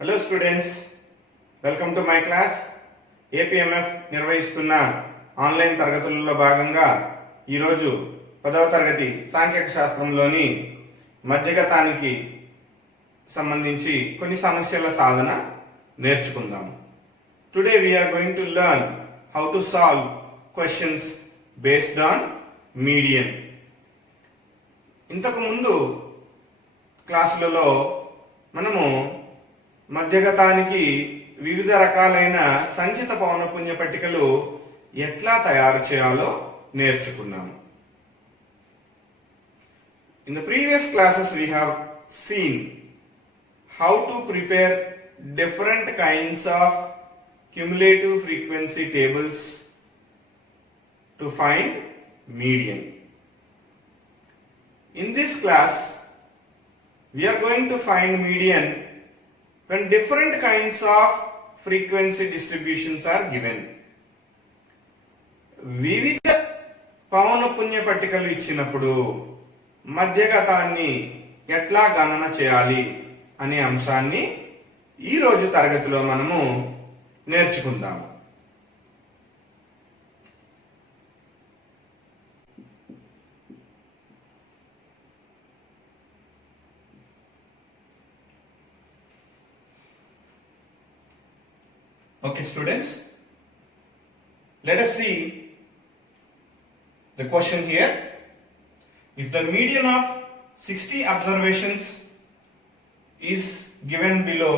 Hello students, welcome to my class. APMF నిర్వహిస్తున్న online తరగతులలో భాగంగా ఈరోజు 10వ తరగతి సాంఖ్యక శాస్త్రంలోని మధ్యగతానికి సంబంధించి కొన్ని సమస్యల సాధన నేర్చుకుందాం. Today we are going to learn how to solve questions based on median. ఇంతకు ముందు క్లాసులలో మనము మధ్యగతానికి వివిధ రకాలైన సంచిత పౌనఃపున్య పట్టికలు ఎట్లా తయారు చేయాలో నేర్చుకున్నాము. In the previous classes we have seen how to prepare different kinds of cumulative frequency tables to find median. In this class we are going to find median when different kinds of frequency distributions are given. వివిధ పౌనఃపున్య పట్టికలు ఇచ్చినప్పుడు మధ్యగతాన్ని ఎట్లా గణన చేయాలి అనే అంశాన్ని ఈ రోజు తరగతిలో మనము నేర్చుకుందాము. Okay students, let us see the question here. If the median of 60 observations is given below,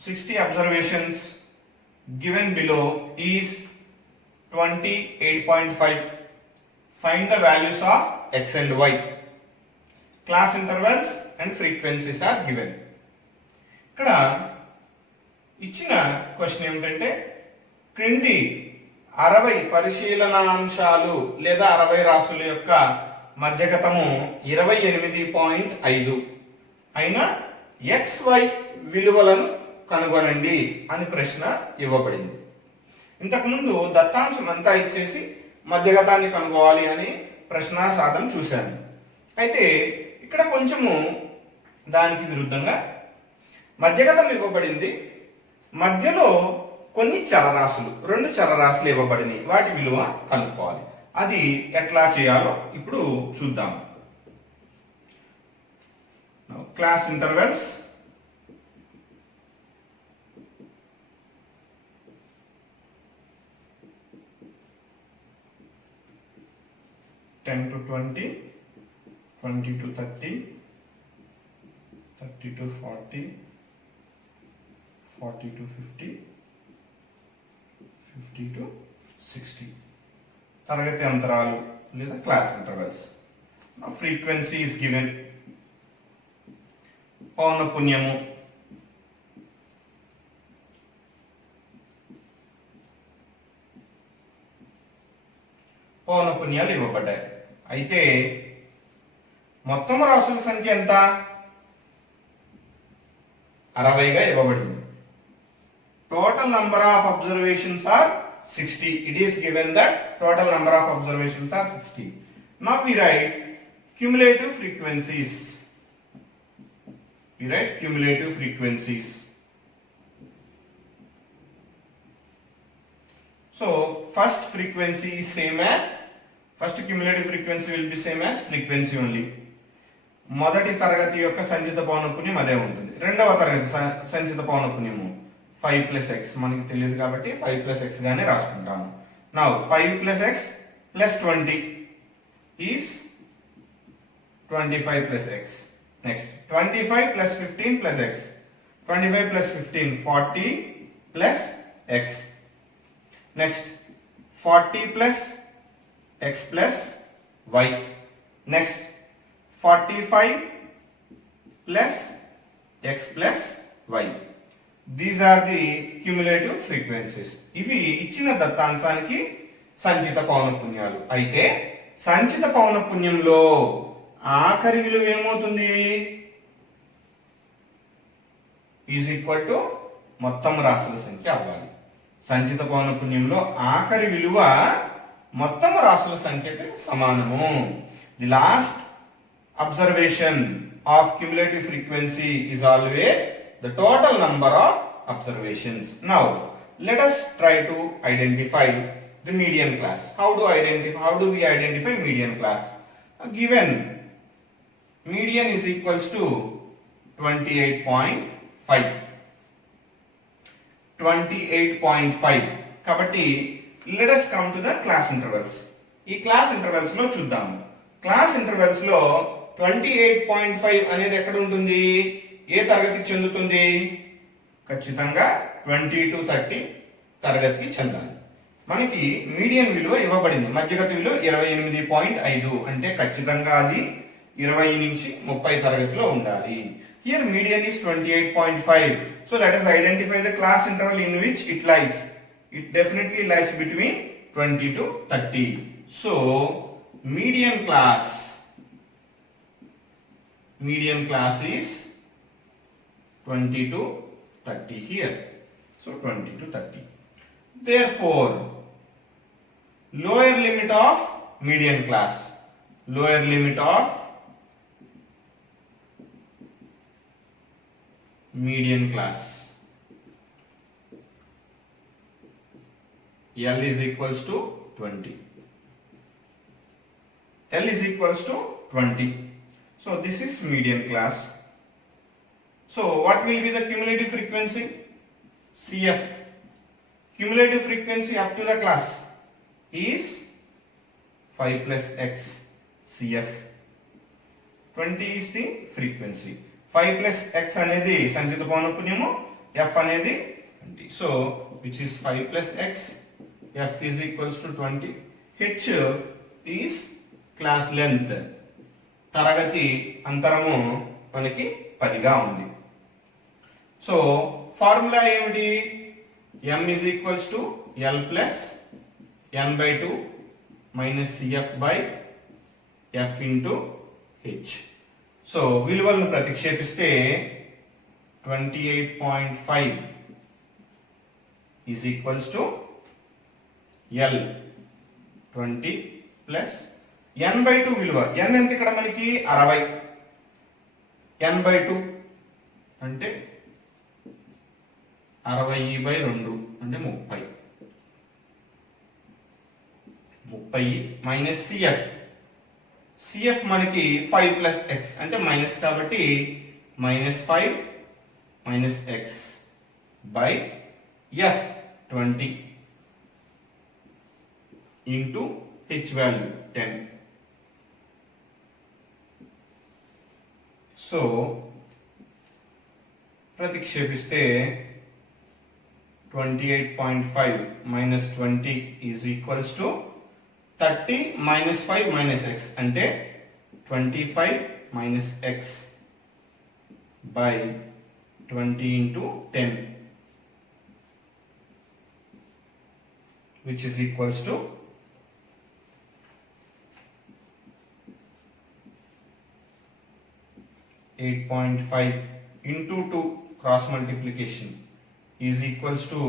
60 observations given below is 28.5, find the values of x and y. Class intervals and frequencies are given. ఇక్కడ ఇచ్చిన question ఏమిటంటే, క్రింది 60 పరిశీలనాంశాలు లేదా 60 రాశుల యొక్క మధ్యగతము 28.5 అయిన XY విలువలను కనుగొనండి అని ప్రశ్న ఇవ్వబడింది. ఇంతకుముందు దత్తాంశం అంతా ఇచ్చేసి మధ్యగతాన్ని కనుగొవాలి అని ప్రశ్న సాధన చూశాను. అయితే ఇక్కడ కొంచెము దానికి విరుద్ధంగా మధ్యగతం ఇవ్వబడింది, మధ్యలో కొన్ని చరరాశులు, 2 చరరాశులు ఇవ్వబడినాయి, వాటి విలువ కనుక్కోవాలి. అది ఎట్లా చేయాలో ఇప్పుడు చూద్దాం. Class intervals to 20, 20 to 30, 30 to 40, 40 to 50, 50 to 60 తరగతి అంతరాలు లేదా class intervals. Frequency is given. పౌనఃపున్యము పౌనఃపున్యాలు ఇవ్వబడ్డాయి. అయితే మొత్తం రాశుల సంఖ్య ఎంత? 60గా ఇవ్వబడింది. Total number of observations are 60. It is given that total number of observations are 60. Now we write cumulative frequencies. We write cumulative frequencies. So first frequency is same as, first cumulative frequency will be same as frequency only. మొదటి తరగతి యొక్క సంచిత పౌనఃపున్యం అదే ఉంటుంది. రెండవ తరగతి సంచిత పౌనఃపున్యము 5 plus x మనకి తెలియదు కాబట్టి 5 plus x గానే రాసుకుంటాము. Now 5 plus x plus 20 is 25 plus x. Next 25 plus 15 plus x. 25 plus 15 40 plus x. Next 40 plus x plus y. Next 45 plus x plus y. These are the cumulative frequencies. ఇవి ఇచ్చిన దత్తాంశానికి సంచిత పౌనఃపున్యాలు. అయితే సంచిత పౌనఃపున్యంలో ఆఖరి విలువ ఏమవుతుంది? Is equal to మొత్తం రాశుల సంఖ్య అవ్వాలి. సంచిత పౌనఃపున్యంలో ఆఖరి విలువ మొత్తం రాశుల సంఖ్యకి సమానము. The last observation of cumulative frequency is always the total number of observations. Now, let us try to identify the median class. How do we identify median class? Given median is equals to 28.5. 28.5. కాబట్టి let us come to the class intervals. ఈ class intervals లో చూద్దాము. Class intervals లో 28.5 అనేది ఎక్కడ ఉంటుంది? ఏ తరగతికి చెందుతుంది? ఖచ్చితంగా 20 to 30 తరగతికి చెందాలి. మనకి మీడియన్ విలువ ఇవ్వబడింది. మధ్యగతి విలువ 28.5 అంటే ఖచ్చితంగా అది 20 నుంచి 30 తరగతిలో ఉండాలి. Here median is 28.5. So let us identify the class interval in which it lies. It definitely lies between 20 to 30. So median class is 20 to 30 here. So 20 to 30. Therefore, lower limit of median class L is equals to 20. L is equals to 20. So this is median class. So what will be the cumulative frequency? CF. Cumulative frequency up to the class is 5 plus x CF. 20 is the frequency. 5 plus x అనేది సంచిత పౌనఃపున్యము, f అనేది 20. So which is 5 plus x, f is equals to 20. H is class length. తరగతి అంతరము మనకి 10 గా ఉంది. So formula ఏమిటి? m is equals to L plus n by 2 minus CF by f into h. So విలువలను ప్రతిక్షేపిస్తే 28.5 is equals to L 20 plus n by 2 విలువ. n ఎంత ఇక్కడ మనకి 60. n by 2 అంటే 60/2 అంటే 30. 30 మైనస్ CF మనకి 5 ప్లస్ x అంటే మైనస్ కాబట్టి -5 minus x by f 20 into h value 10. So ప్రతిక్షేపిస్తే 28.5 minus 20 is equals to 30 minus 5 minus x అంటే 25 minus x by 20 into 10 which is equals to 8.5 into 2 cross multiplication is equals to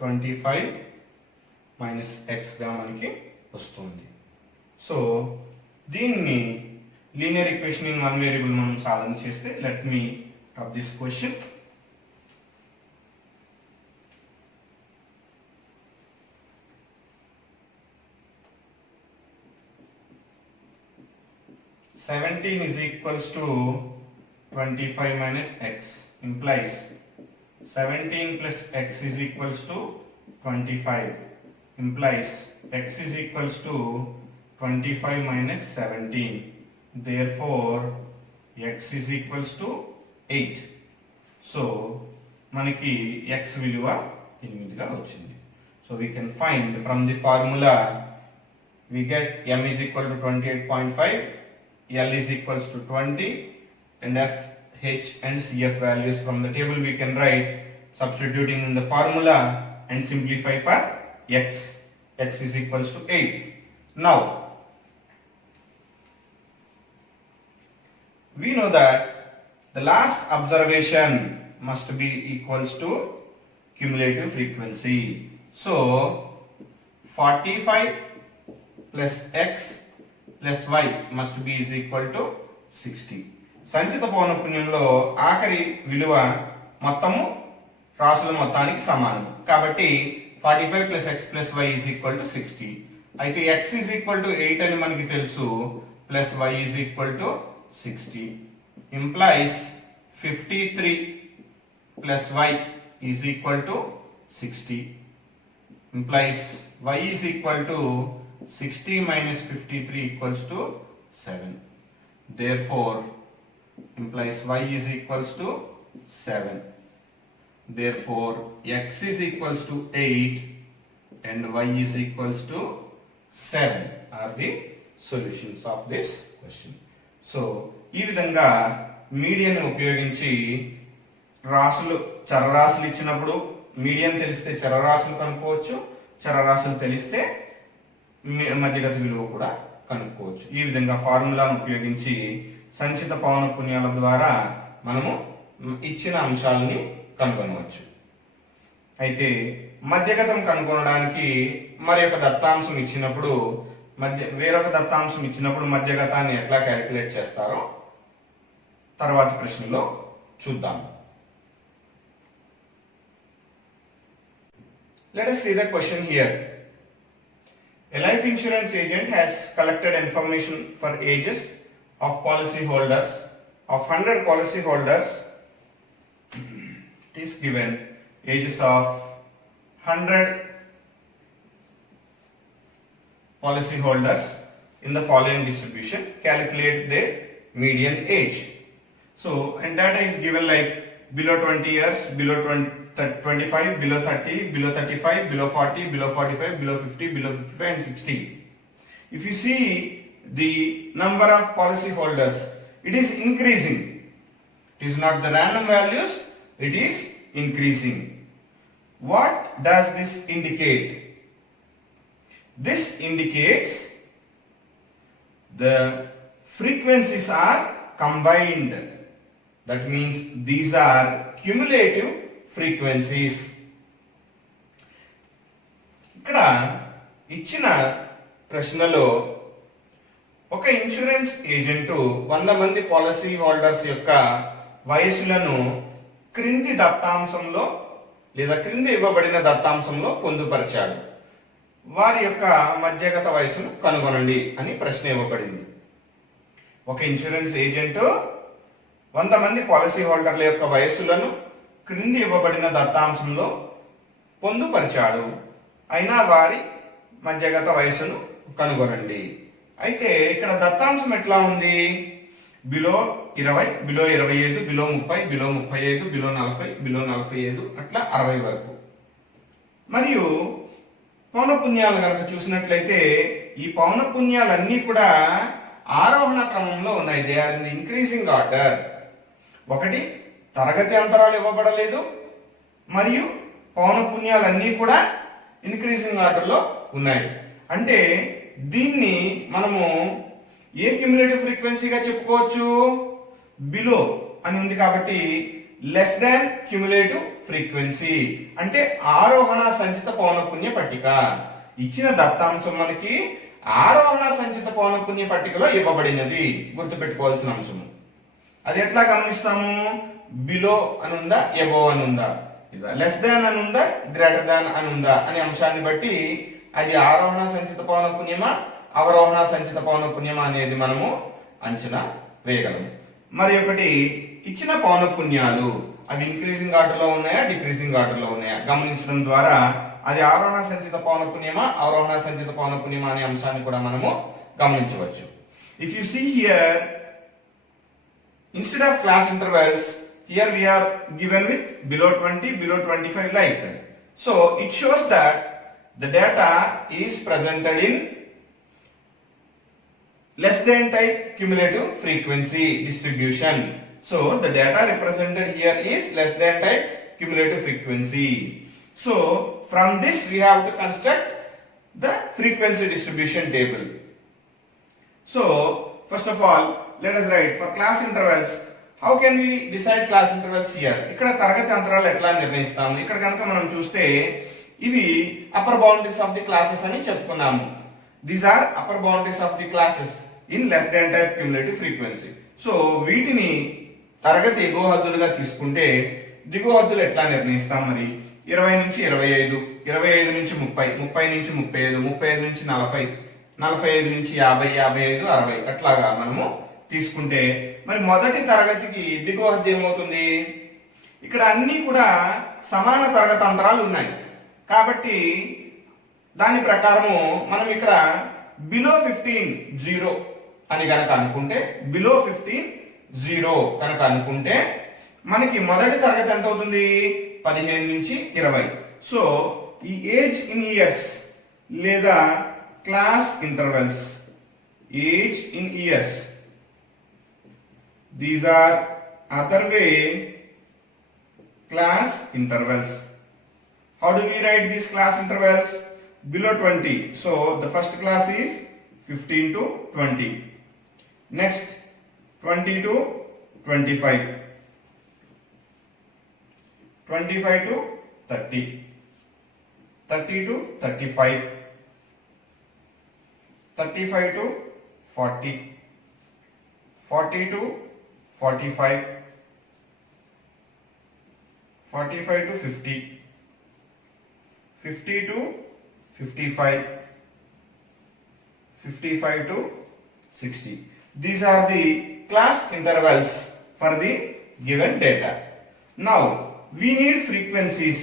25 minus x గా మనకి వస్తుంది. So దీన్ని linear equation in one variable మనం సాధన చేస్తే let me rub this question. Seventeen is equals to 25 minus x implies 17 plus x is equals to 25 implies x is equals to 25 minus 17. Therefore x is equals to 8. So మనకి x విలువ 8 గా వచ్చింది. So we can find from the formula we get m is equal to 28.5, L is equals to 20 and f, h and cf values from the table we can write substituting in the formula and simplify for x. X is equals to 8. Now we know that the last observation must be equals to cumulative frequency. So 45 plus x plus y must be is equal to 60. సంచిత పౌనఃపున్యంలో ఆఖరి విలువ మొత్తము రాసుల మొత్తానికి సమానం. కాబట్టి 45 plus x plus y is equal to 60. అయితే X is equal to 8 అని మనకి తెలుసు, plus y is equal to 60 implies 53 plus y is equal to 60 implies y is equal to 60 minus 53 equals to 7. Therefore, implies y is equals to 7. Therefore, x is equals to 8 and y is equals to 7 are the solutions of this question. So, ఈ విధంగా median ఉపయోగించి రాసులు చరరాశులు ఇచ్చినప్పుడు medium తెలిస్తే చరరాశులు కనుక్కోవచ్చు, చరరాశులు తెలిస్తే మధ్యగత విలువ కూడా కనుక్కోవచ్చు. ఈ విధంగా ఫార్ములాను ఉపయోగించి సంచిత పౌనఃపున్యాల ద్వారా మనము ఇచ్చిన అంశాలని కనుగొనవచ్చు. అయితే మధ్యగతం కనుగొనడానికి మరి ఒక దత్తాంశం ఇచ్చినప్పుడు వేరొక దత్తాంశం ఇచ్చినప్పుడు మధ్యగతాన్ని ఎట్లా క్యాలిక్యులేట్ చేస్తారో తర్వాతి ప్రశ్నలో చూద్దాం. Let us see the question here. A life insurance agent has collected information for ages of policyholders. Of 100 policyholders, it is given ages of 100 policyholders in the following distribution. Calculate their median age. So, and data is given like below 20 years, below 25, below 30, below 35, below 40, below 45, below 50, below 55 and 60. If you see the number of policy holders, it is increasing. It is not the random values, it is increasing. What does this indicate? This indicates the frequencies are combined. That means these are cumulative frequencies. ఇక్కడ ఇచ్చిన ప్రశ్నలో ఒక insurance agent 100 మంది policy holders యొక్క వయసులను క్రింది దత్తాంశంలో లేదా క్రింది ఇవ్వబడిన దత్తాంశంలో పొందుపరిచాడు. వారి యొక్క మధ్యగత వయసును కనుగొనండి అని ప్రశ్న ఇవ్వబడింది. ఒక ఇన్సూరెన్స్ ఏజెంట్ 100 మంది పాలసీ హోల్డర్ల యొక్క వయసులను క్రింది ఇవ్వబడిన దత్తాంశంలో పొందుపరిచాడు, అయినా వారి మధ్యగత వయసును కనుగొనండి. అయితే ఇక్కడ దత్తాంశం ఎట్లా ఉంది? Below 20, below 25, below 30, below 35, below 40, below 45 అట్లా 60 వరకు. మరియు పౌనఃపున్యాలు కనుక చూసినట్లయితే ఈ పౌనఃపున్యాలన్నీ కూడా ఆరోహణ క్రమంలో ఉన్నాయి. They are in the increasing order. ఒకటి, తరగతి అంతరాలు ఇవ్వబడలేదు మరియు పౌనఃపున్యాలన్నీ కూడా ఇంక్రీజింగ్ ఆర్డర్ లో ఉన్నాయి. అంటే దీన్ని మనము ఏ క్యుములేటివ్ ఫ్రీక్వెన్సీగా చెప్పుకోవచ్చు? బిలో అని ఉంది కాబట్టి లెస్ దాన్ క్యుములేటివ్ ఫ్రీక్వెన్సీ అంటే ఆరోహణ సంచిత పౌనఃపున్య పట్టిక. ఇచ్చిన దత్తాంశం మనకి ఆరోహణ సంచిత పౌనఃపున్య పట్టికలో ఇవ్వబడినది, గుర్తుపెట్టుకోవాల్సిన అంశము. అది ఎట్లా గమనిస్తాము? బిలో అని ఉందా, ఎబో అని ఉందా, లెస్ దాన్ అని ఉందా, గ్రేటర్ దాన్ అని ఉందా అనే అంశాన్ని బట్టి అది ఆరోహణ సంచిత పౌనఃపున్యమా అవరోహణ సంచిత పౌనఃపున్యమా అనేది మనము అంచనా వేయగలము. మరి ఒకటి, ఇచ్చిన పౌనఃపున్యాలు అవి ఇంక్రీజింగ్ ఆర్డర్ లో ఉన్నాయా, డిక్రీజింగ్ ఆర్డర్ లో ఉన్నాయా గమనించడం ద్వారా అది ఆరోహణ సంచిత పౌనఃపున్యమా అవరోహణ సంచిత పౌనఃపున్యమా అనే అంశాన్ని కూడా మనము గమనించవచ్చు. If you see here, instead of class intervals, here we are given with below 20, below 25 like. So it shows that the data is presented in less than type cumulative frequency distribution. So the data represented here is less than type cumulative frequency. So from this we have to construct the frequency distribution table. So first of all, let us write for class intervals. How can we decide class intervals here? ఇక్కడ తరగతి అంతరాలు ఎట్లా నిర్ణయిస్తాము? ఇక్కడ కనుక మనం చూస్తే ఇవి upper boundaries of the classes అని చెప్పుకున్నాము. These are upper boundaries of the classes in less than type cumulative frequency. So వీటిని తరగతి ఎగువ హద్దులుగా తీసుకుంటే దిగువ హద్దులు ఎట్లా నిర్ణయిస్తాం మరి? 20 నుంచి 25, 25 నుంచి 30, 30 నుంచి 35, 35 నుంచి 40, 45 నుంచి 50, 55, 60 అట్లాగా మనము తీసుకుంటే మరి మొదటి తరగతికి దిగువ హద్దు ఏమవుతుంది? ఇక్కడ అన్ని కూడా సమాన తరగతి అంతరాలు ఉన్నాయి కాబట్టి దాని ప్రకారము మనం ఇక్కడ బిలో 15 0 అని గనక అనుకుంటే, బిలో 15 0 కనుక అనుకుంటే మనకి మొదటి తరగతి ఎంత అవుతుంది? 15 నుంచి 20. సో ఈ ఏజ్ ఇన్ ఇయర్స్ లేదా class intervals, age in years, these are other way class intervals. How do we write these class intervals? Below 20. So the first class is 15 to 20. Next 20 to 25. 25 to 30. 30 to 35. 35 to 40. 40 to 45. 45 to 50, 50 to 55, 55 to 60. These are the class intervals for the given data. Now we need frequencies.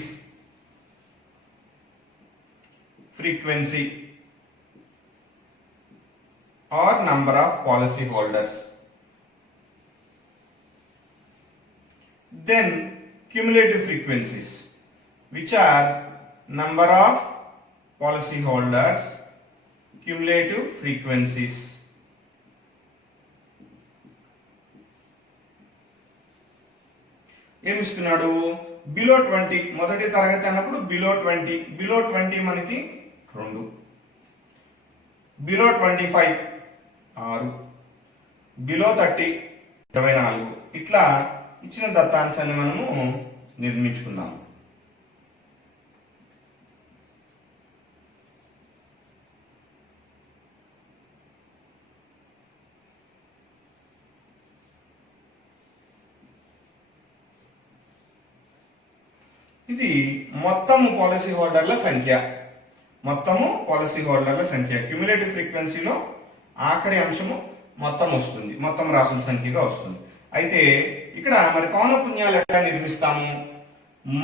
Frequency or number of policy holders. Then cumulative frequencies, which are number of policy holders, cumulative frequencies. ఏమిస్తున్నాడు? Below 20 మొదటి తరగతి అన్నప్పుడు below 20 మనకి 2, below 25 6, below 30 24. ఇట్లా ఇచ్చిన దత్తాంశాన్ని మనము నిర్మించుకుందాం. ఇది మొత్తము పాలసీ హోల్డర్ల సంఖ్య, మొత్తము పాలసీ హోల్డర్ల సంఖ్య. క్యుములేటివ్ ఫ్రీక్వెన్సీలో ఆఖరి అంశము మొత్తం వస్తుంది, మొత్తం రాసుల సంఖ్యగా వస్తుంది. అయితే ఇక్కడ మరి పౌనఃపున్యాలు ఎట్లా నిర్మిస్తాము?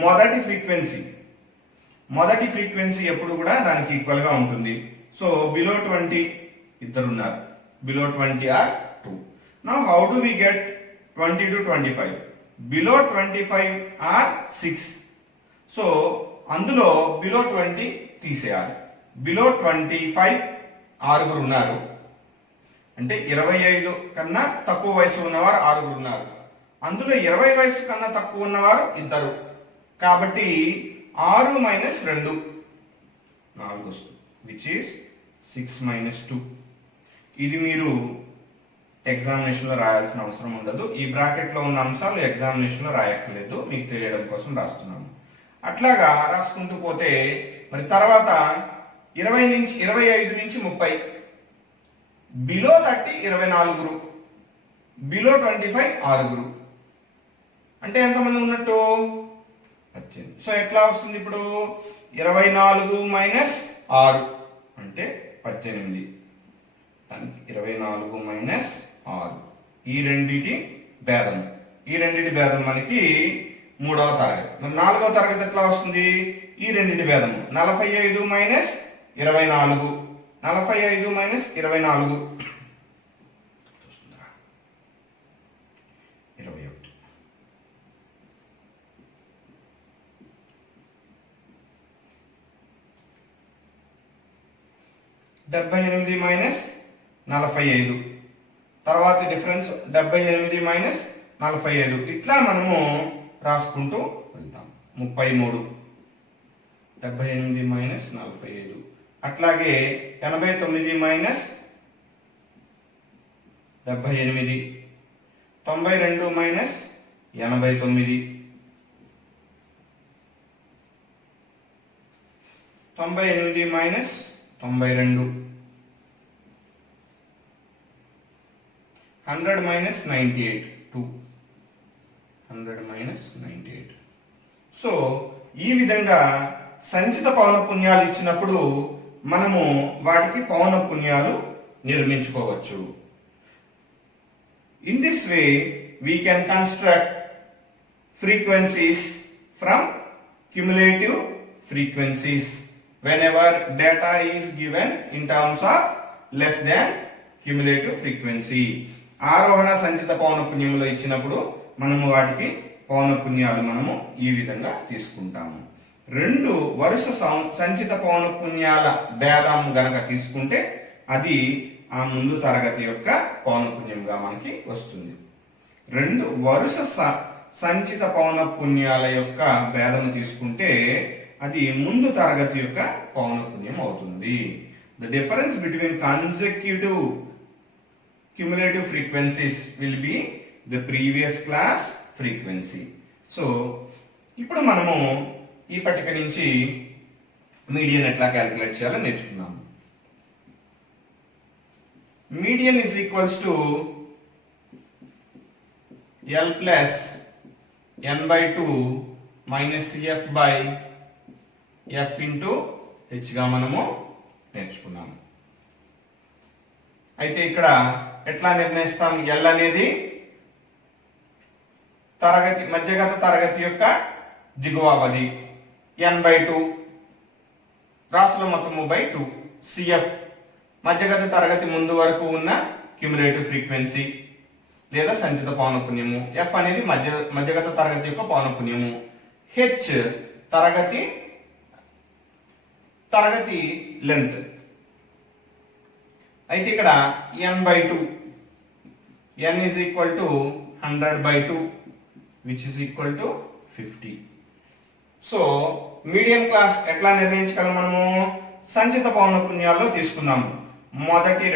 మొదటి ఫ్రీక్వెన్సీ ఎప్పుడు కూడా దానికి ఈక్వల్ గా ఉంటుంది. సో బిలో 20 ఇద్దరున్నారు, below 20 are 2. Now how do we get 20 to 25? Below 25 are 6. So అందులో బిలో 20 తీసేయాలి. బిలో 25 ఆరుగురు ఉన్నారు, అంటే 25 కన్నా తక్కువ వయసు ఉన్నవారు ఆరుగురు ఉన్నారు. అందులో 20 వయసు కన్నా తక్కువ ఉన్నవారు ఇద్దరు. కాబట్టి 6 మైనస్ 2 4 వస్తుంది, విచ్ ఈస్ 6 మైనస్ 2. ఇది మీరు ఎగ్జామినేషన్ లో రాయాల్సిన అవసరం ఉండదు. ఈ బ్రాకెట్ లో ఉన్న అంశాలు ఎగ్జామినేషన్ లో రాయక్కర్లేదు, మీకు తెలియడం కోసం రాస్తున్నాను. అట్లాగా రాసుకుంటూ పోతే మరి తర్వాత 25 నుంచి 30, బిలో 30 24, బిలో 25 6. అంటే ఎంతమంది ఉన్నట్టు? 18. సో ఎట్లా వస్తుంది ఇప్పుడు? 24 మైనస్ 6 అంటే 18. 24 మైనస్ 6 ఈ రెండిటి భేదం మనకి 3వ తరగతి. మరి 4వ తరగతి ఎట్లా వస్తుంది? ఈ రెండిటి భేదము 45 మైనస్ 24, 45 మైనస్ 24 21. 78 మైనస్ 45, తర్వాత డిఫరెన్స్ 78 మైనస్ 45. ఇట్లా మనము రాసుకుంటూ వెళ్తాం. 33, 78 మైనస్ 45. అట్లాగే 89 minus 78, 92 minus 89, 98 minus 92, 100 minus 98 2 100 minus 98. So ఈ విధంగా సంచిత పౌనఃపున్యాలు ఇచ్చినప్పుడు మనము వాటికి పౌనఃపున్యాలు నిర్మించుకోవచ్చు. In this way we can construct frequencies from cumulative frequencies whenever data is given in terms of less than cumulative frequency. ఆరోహణ సంచిత పౌనఃపున్యములో ఇచ్చినప్పుడు మనము వాటికి పౌనఃపున్యాలు మనము ఈ విధంగా తీసుకుంటాము. రెండు వరుస సంచిత పౌనఃపున్యాల భేదం గనక తీసుకుంటే అది ఆ ముందు తరగతి యొక్క పౌనఃపున్యంగా మనకి వస్తుంది. రెండు వరుస సంచిత పౌనఃపున్యాల యొక్క భేదం తీసుకుంటే అది ముందు తరగతి యొక్క పౌనఃపున్యం అవుతుంది. The difference between consecutive cumulative frequencies will be the previous class frequency. So ఇప్పుడు మనము ఈ పట్టిక నుంచి మీడియన్ ఎట్లా క్యాలిక్యులేట్ చేయాలో నేర్చుకున్నాము. Median is equals to L plus n by 2 minus CF by F into H గా మనము నేర్చుకున్నాము. అయితే ఇక్కడ ఎట్లా నిర్ణయిస్తాం? L అనేది తరగతి మధ్యగత తరగతి యొక్క దిగువ అవధి, n by 2 రాసుల మొత్తము by 2, CF మధ్యగత తరగతి ముందు వరకు ఉన్న క్యుములేటివ్ ఫ్రీక్వెన్సీ లేదా సంచిత పౌనఃపున్యము, F అనేది మధ్యగత తరగతి యొక్క పౌనఃపున్యము, H తరగతి లెంత్. అయితే ఇక్కడ n by 2, n is equal to 100 by 2 which is equal to 50. So median class ఎట్లా నిర్ణయించగలం? మనము సంచిత పౌనఃపున్యాల్లో తీసుకుందాము. మొదటి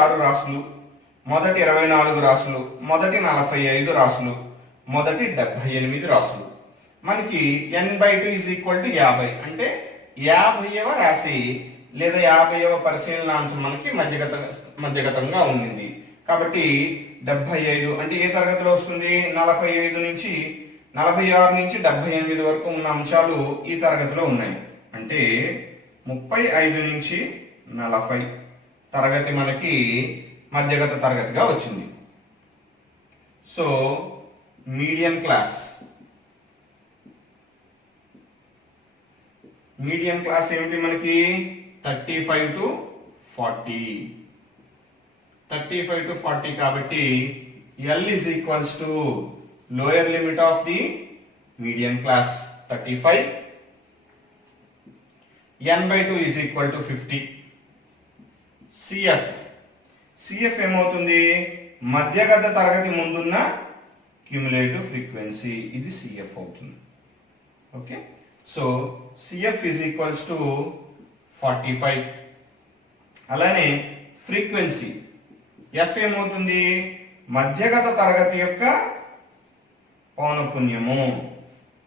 6 రాసులు, మొదటి 24 రాసులు, మొదటి 45 రాసులు, మొదటి 78 రాసులు. మనకి n by 2 is equal to 50. అంటే 50వ రాశి లేదా 50వ పరిశీలనాంశం మనకి మధ్యగతంగా ఉండింది. కాబట్టి 75 అంటే ఏ తరగతిలో వస్తుంది? 46 నుంచి 78 వరకు ఉన్న అంశాలు ఈ తరగతిలో ఉన్నాయి. అంటే 35 నుంచి 40 తరగతి మనకి మధ్యగత తరగతిగా వచ్చింది. సో మీడియన్ క్లాస్ ఏమిటి మనకి? 35 to 40. 35 to 40 కాబట్టి L is equals to lower limit of the median class 35, n by 2 is equal to 50. CF ఏమవుతుంది? మధ్యగత తరగతి ముందున్న క్యుములేటివ్ ఫ్రీక్వెన్సీ, ఇది CF అవుతుంది. Okay, so CF is equals to 45. అలానే ఫ్రీక్వెన్సీ F ఏమవుతుంది? మధ్యగత తరగతి యొక్క పౌనఃపున్యము.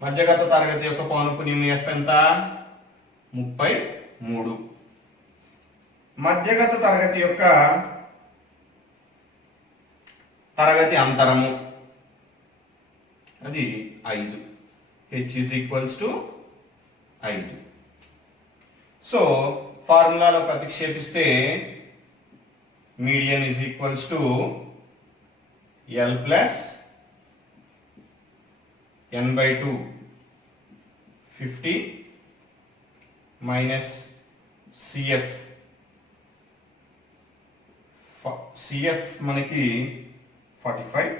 మధ్యగత తరగతి యొక్క పౌనఃపున్యము F ఎంత? 33. మధ్యగత తరగతి యొక్క తరగతి అంతరము అది 5. H is equals to 5. So ఫార్ములాలో ప్రతిక్షేపిస్తే median is equals to L plus n by 2 50 minus CF మనకి 45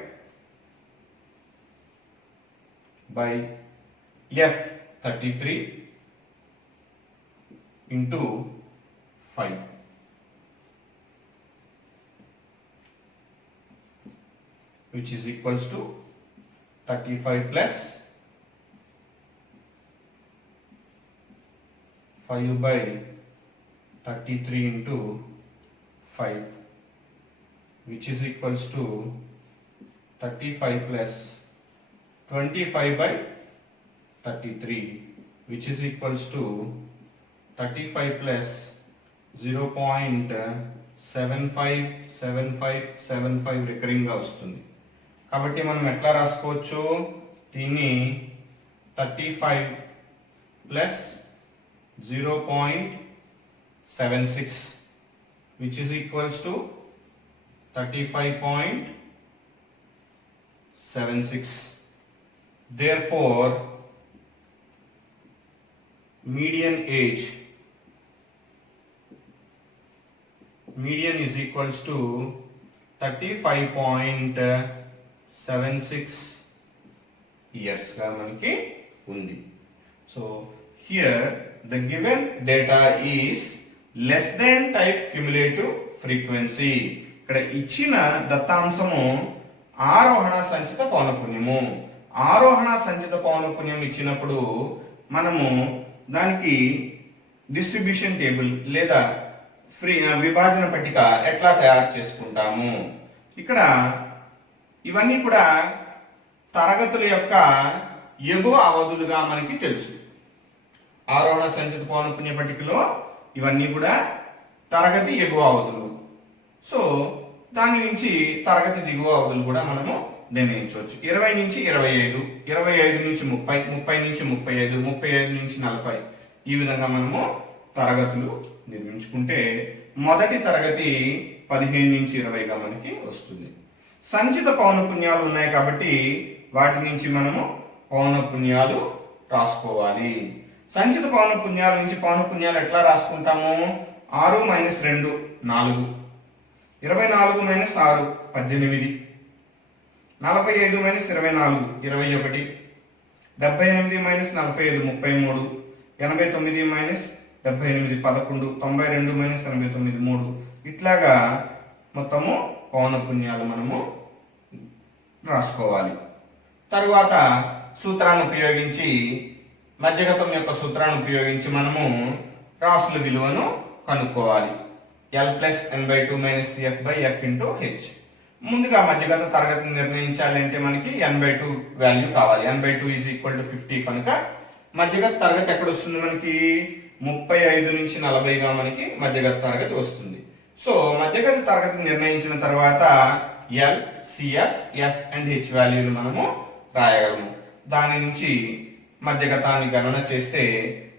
by F 33 into 5 which is equals to 35 plus 5 by 33 into 5 which is equals to 35 plus 25 by 33 which is equals to 35 plus 0.25 75 recurring గా వస్తుంది. కాబట్టి మనం ఎట్లా రాసుకోవచ్చు, దీన్ని 35 plus 0.76 which is equals to 35.76. Therefore median is equals to 35.76 years గా మనకి ఉంది. So here the given data is less than type cumulative frequency. ఇక్కడ ఇచ్చిన దత్తాంశము ఆరోహణ సంచిత పౌనఃపున్యము. ఆరోహణ సంచిత పౌనఃపున్యం ఇచ్చినప్పుడు మనము దానికి డిస్ట్రిబ్యూషన్ టేబుల్ లేదా విభాజన పట్టిక ఎట్లా తయారు చేసుకుంటాము. ఇక్కడ ఇవన్నీ కూడా తరగతుల యొక్క ఎగువ అవధులుగా మనకి తెలుసు. ఆరోహణ సంచిత పౌనఃపున్య పట్టికలో ఇవన్నీ కూడా తరగతి ఎగువ అవధులు. సో దాని నుంచి తరగతి దిగువ అవధులు కూడా మనము నిర్ణయించవచ్చు. 20 నుంచి 25, 25 నుంచి 30, 30 నుంచి 35, 35 నుంచి 40 ఈ విధంగా మనము తరగతులు నిర్మించుకుంటే మొదటి తరగతి 15 నుంచి 20గా మనకి వస్తుంది. సంచిత పౌనఃపున్యాలు ఉన్నాయి కాబట్టి వాటి నుంచి మనము పౌనఃపున్యాలు రాసుకోవాలి. సంచిత పౌనఃపున్యాల నుంచి పౌనఃపున్యాలు ఎట్లా రాసుకుంటాము, 6 minus 2 4, 24 minus 6 18, 45 minus 24 21, 78 minus 45 33, 89 minus 78 11, 92 minus 89 3. ఇట్లాగా మొత్తము పౌనఃపున్యాలు మనము రాసుకోవాలి. తరువాత సూత్రాన్ని ఉపయోగించి మధ్యగతం యొక్క సూత్రాన్ని ఉపయోగించి మనము రాసుల విలువను కనుక్కోవాలి. L plus n/2 minus CF/F into H. ముందుగా మధ్యగత తరగతిని నిర్ణయించాలి అంటే మనకి n/2 వాల్యూ కావాలి. n/2 ఈజ్ ఈక్వల్ టు 50 కనుక మధ్యగత తరగతి ఎక్కడ వస్తుంది, మనకి 35 నుంచి 40గా మనకి మధ్యగత తరగతి వస్తుంది. సో మధ్యగత తరగతి నిర్ణయించిన తర్వాత L, CF, F and H వాల్యూలు మనము రాయగలము. దాని నుంచి మధ్యగతాన్ని గణన చేస్తే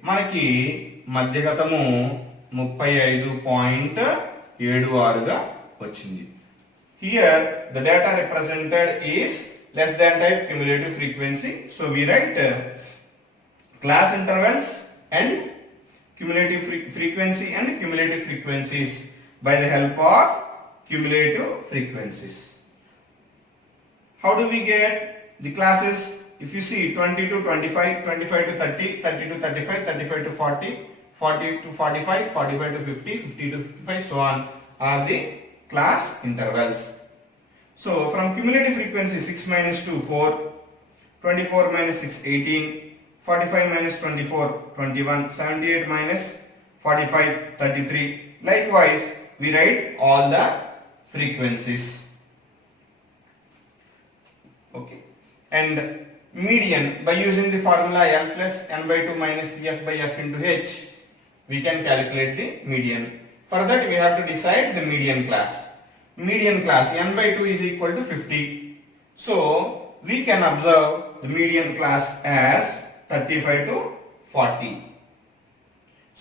మనకి మధ్యగతము 35.76గా వచ్చింది. Here the data represented is less than type cumulative frequency. So we write class intervals and cumulative frequency and cumulative frequencies by the help of cumulative frequencies. How do we get the classes? If you see 20 to 25, 25 to 30, 30 to 35, 35 to 40, 40 to 45, 45 to 50, 50 to 55, so on are the class intervals. So from cumulative frequency 6 minus 2 4, 24 minus 6 18, 45 minus 24 21, 78 minus 45 33. Likewise we write all the frequencies. Okay, and median by using the formula L plus n/2 minus CF/F into H we can calculate the median. For that we have to decide the median class. Median class n/2 is equal to 50. So we can observe the median class as 35 to 40.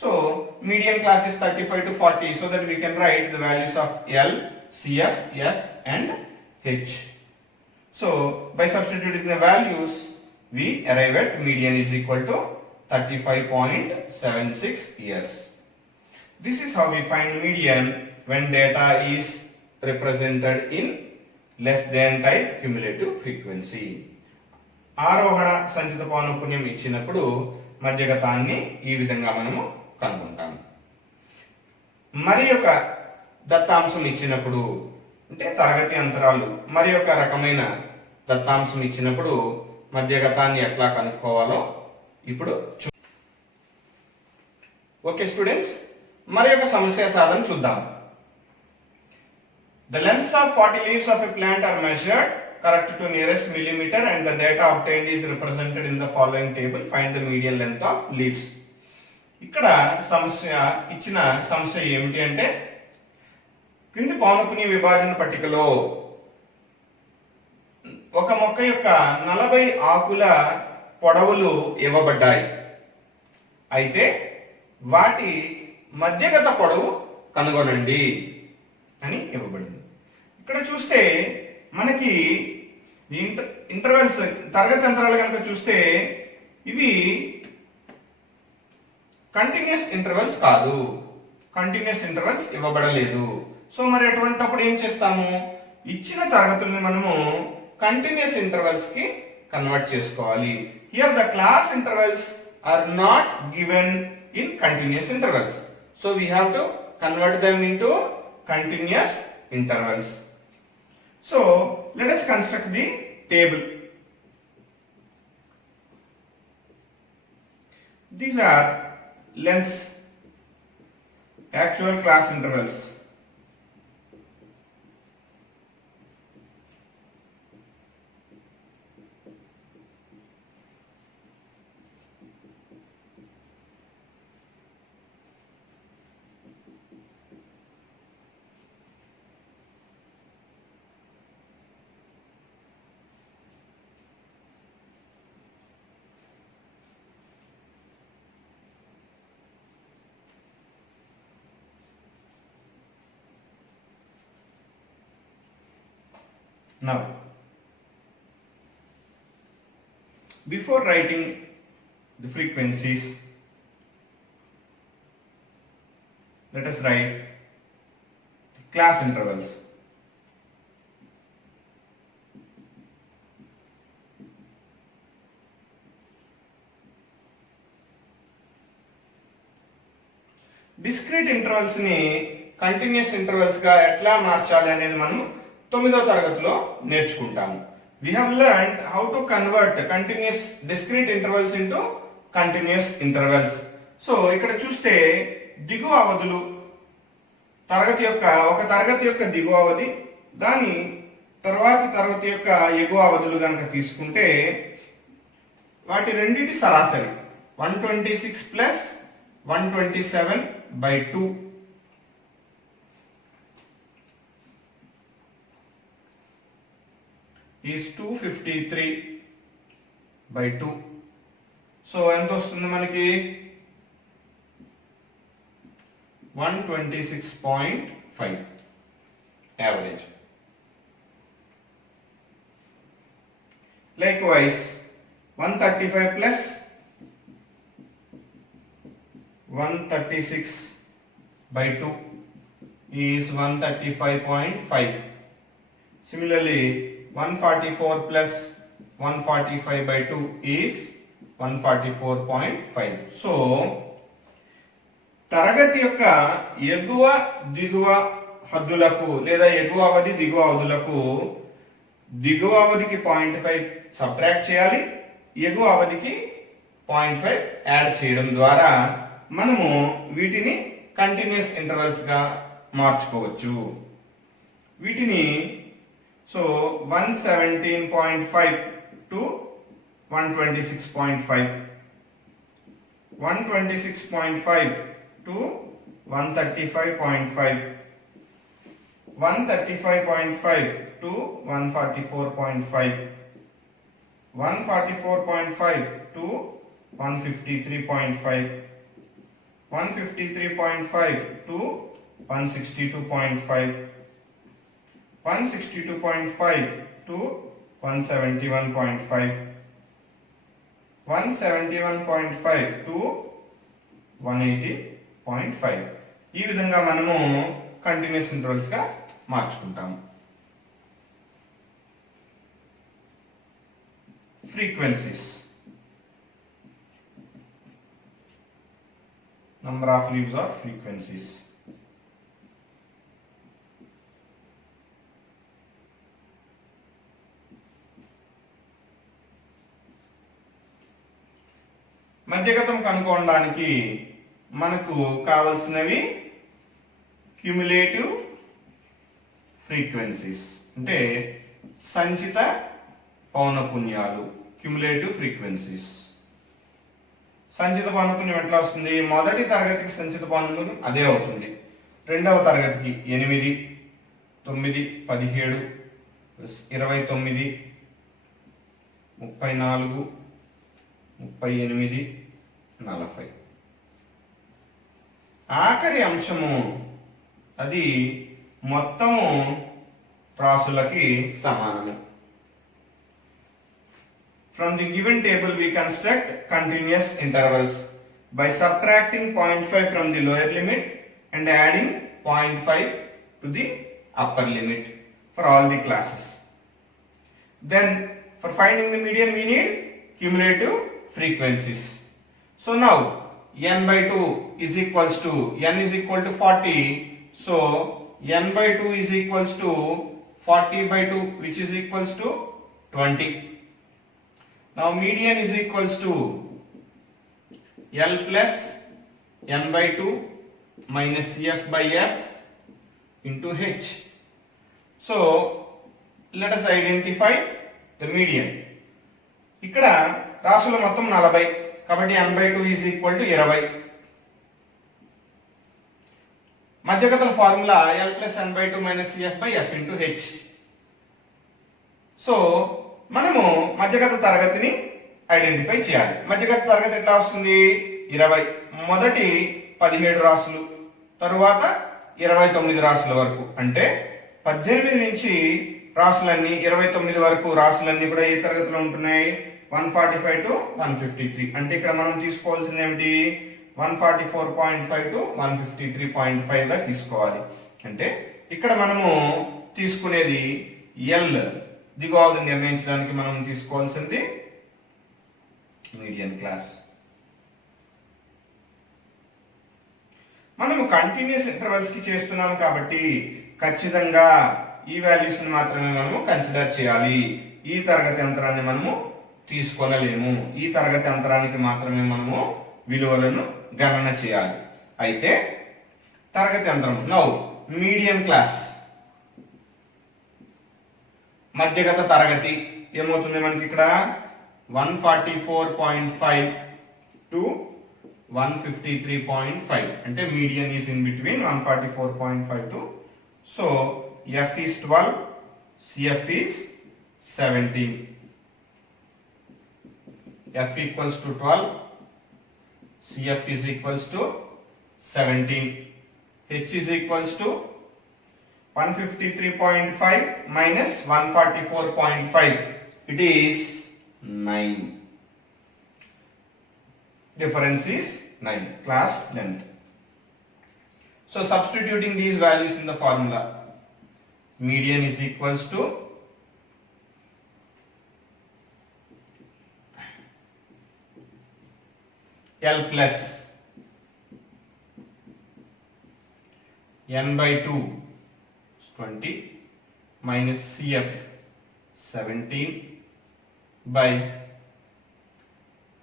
So median class is 35 to 40, so that we can write the values of L, CF, F and H. So by substituting the values we arrive at median is equal to 35.76 years. This is how we find median when data is represented in less than type cumulative frequency. ఆరోహణ సంచిత పౌనఃపున్యం ఇచ్చినప్పుడు మధ్యగతాన్ని ఈ విధంగా మనము కనుగొంటాము. మరి యొక్క దత్తాంశం ఇచ్చినప్పుడు అంటే తరగతి అంతరాలు మరి యొక్క రకమైన దత్తాంశం ఇచ్చినప్పుడు మధ్యగతాన్ని ఎట్లా కనుక్కోవాలో ఇప్పుడు ఓకే స్టూడెంట్స్, మరి యొక్క సమస్య సాధన చూద్దాం. The lengths of 40 leaves of a plant are measured correct to nearest millimeter and the data obtained is represented in the following table. Find the median length of leaves. ఇక్కడ సమస్య ఇచ్చిన సమస్య ఏమిటి అంటే క్రింది పౌనఃపున్య విభాజన పట్టికలో ఒక మొక్క యొక్క 40 ఆకుల పొడవులు ఇవ్వబడ్డాయి. అయితే వాటి మధ్యగత పొడవు కనుగొనండి అని ఇవ్వబడింది. ఇక్కడ చూస్తే మనకి ఇంటర్వెల్స్ తరగతి అంతరాలు కనుక చూస్తే ఇవి కంటిన్యూస్ ఇంటర్వెల్స్ కాదు, కంటిన్యూస్ ఇంటర్వెల్స్ ఇవ్వబడలేదు. సో మరి అటువంటిప్పుడు ఏం చేస్తాము, ఇచ్చిన తరగతుల్ని మనము కంటిన్యూస్ ఇంటర్వెల్స్ కి కన్వర్ట్ చేసుకోవాలి. Here the class intervals are not given in continuous intervals, so we have to convert them into continuous intervals. So let us construct the table. These are lengths, actual class intervals. Now, before writing the frequencies, let us write class intervals. Discrete intervals ni continuous intervals గా ఎట్లా మార్చాలి అనేది మనం 9వ తరగతిలో నేర్చుకుంటాము. We have learned how to convert continuous discrete intervals into continuous intervals. So ఇక్కడ చూస్తే దిగువ అవధులు ఒక తరగతి యొక్క దిగువ అవధి, దాని తరువాతి తరగతి యొక్క ఎగువ అవధులు కనుక తీసుకుంటే వాటి రెండింటి సరాసరి 126 ప్లస్ 127/2 is 253/2. సో ఎంత వస్తుంది మనకి 126.5 average. Likewise 135 plus 136/2 is 135.5. Similarly 144 plus 145/2 is 144.5. So తరగతి యొక్క ఎగువ దిగువ హద్దులకు లేదా ఎగువ అవధి దిగువ అవధులకు దిగువ అవధికి 0.5 సబ్ట్రాక్ట్ చేయాలి, ఎగువ అవధికి 0.5 యాడ్ చేయడం ద్వారా మనము వీటిని కంటిన్యూస్ ఇంటర్వెల్స్ గా మార్చుకోవచ్చు. వీటిని so 117.5 to 126.5, 126.5 to 135.5, 135.5 to 144.5, 144.5 to 153.5, 153.5 to 162.5, 162.5 to 171.5, 171.5 to 180.5. ఈ విధంగా మనము కంటిన్యూస్ ఇంటర్వల్స్ గా మార్చుకుంటాము. Frequencies, number of leaves of frequencies. మధ్యగతం కనుక్కోవడానికి మనకు కావలసినవి క్యుములేటివ్ ఫ్రీక్వెన్సీస్, అంటే సంచిత పౌనఃపున్యాలు. క్యుములేటివ్ ఫ్రీక్వెన్సీస్ సంచిత పౌనఃపున్యం ఎట్లా వస్తుంది? మొదటి తరగతికి సంచిత పౌనఃపున్యం అదే అవుతుంది, రెండవ తరగతికి 8, 9, 17, 29, 34, 38, 40. ఆఖరి అంశము అది మొత్తము రాసులకి సమానము. From the given table we construct continuous intervals by subtracting 0.5 from the lower limit and adding 0.5 to the upper limit for all the classes. Then for finding the median we need cumulative frequencies. So now n by 2 is equals to n is equal to 40. So n by 2 is equals to 40 by 2, which is equals to 20. Now median is equals to L plus n by 2 minus f by f into h. So let us identify the median. ఇక్కడ రాసుల మొత్తం 40 కాబట్టి n by 2 is equal to 20. మధ్యగతం formula L plus n by 2 minus f by f into h. So మనము మధ్యగత తరగతిని identify చేయాలి. మధ్యగత తరగతి ఎట్లా వస్తుంది? 20 మొదటి 17 రాసులు తరువాత 29 రాసుల వరకు, అంటే 18 నుంచి రాసులన్నీ 29 వరకు రాసులన్నీ కూడా ఏ తరగతిలో ఉంటున్నాయి? 145 to 153. అంటే ఇక్కడ మనం తీసుకోవాల్సింది ఏమిటి? 144.5 to 153.5 గా తీసుకోవాలి. అంటే ఇక్కడ మనము తీసుకునేది L దిగువను నిర్ణయించడానికి మనం తీసుకోవాల్సింది మీడియన్ క్లాస్. మనము కంటిన్యూస్ ఇంటర్వెల్స్ కి చేస్తున్నాము కాబట్టి ఖచ్చితంగా ఈ వాల్యూస్ మాత్రమే మనము కన్సిడర్ చేయాలి. ఈ తరగతి అంతరాన్ని మనము తీసుకొనలేము. ఈ తరగతి అంతరానికి మాత్రమే మనము విలువలను గణన చేయాలి. అయితే తరగతి అంతరం నౌ మీడియన్ క్లాస్ మధ్యగత తరగతి ఏమవుతుంది మనకి ఇక్కడ? 144.5 to 153.5. అంటే median is in between 144.5 to, so f is 12, cf is 17. f equals to 12, cf is equals to 17. h is equals to 153.5 minus 144.5. It is 9. Difference is 9. Class length. So substituting these values in the formula, median is equals to L plus n by 2 20 minus CF 17 by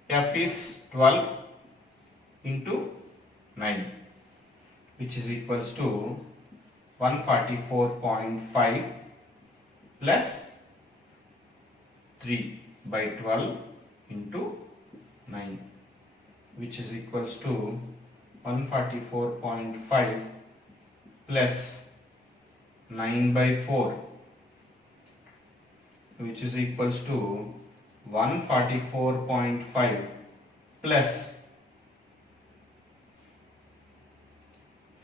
F is 12 into 9, which is equals to 144.5 plus 3 by 12 into 9, which is equals to 144.5 plus 9 by 4, which is equals to 144.5 plus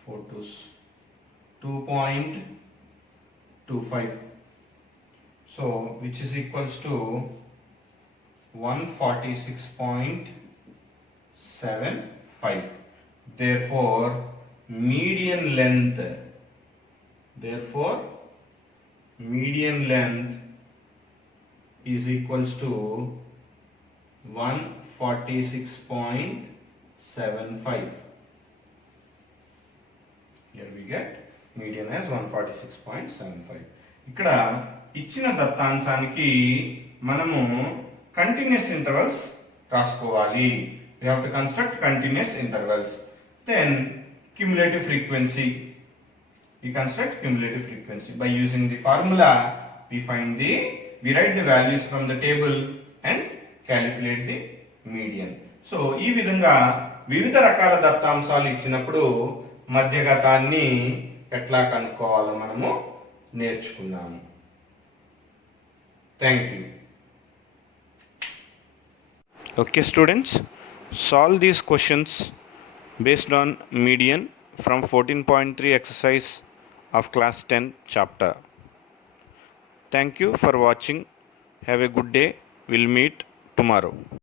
4 2s 2.25, so which is equals to 146.75. Therefore median length is equals to 146.75. Here we get median as 146.75. ఇక్కడ ఇచ్చిన దత్తాంశానికి మనము continuous intervals రాసుకోవాలి. We have to construct continuous intervals. Then cumulative frequency. We construct cumulative frequency by using the formula. We write the values from the table and calculate the median. So ఈ విధంగా వివిధ రకాల దత్తాంశాలు ఇచ్చినప్పుడు మధ్యగతాన్ని ఎట్లా కనుక్కోవాలో మనము నేర్చుకున్నాము. Thank you. Okay students, solve these questions based on median from 14.3 exercise of class 10 chapter. Thank you for watching. Have a good day. We'll meet tomorrow.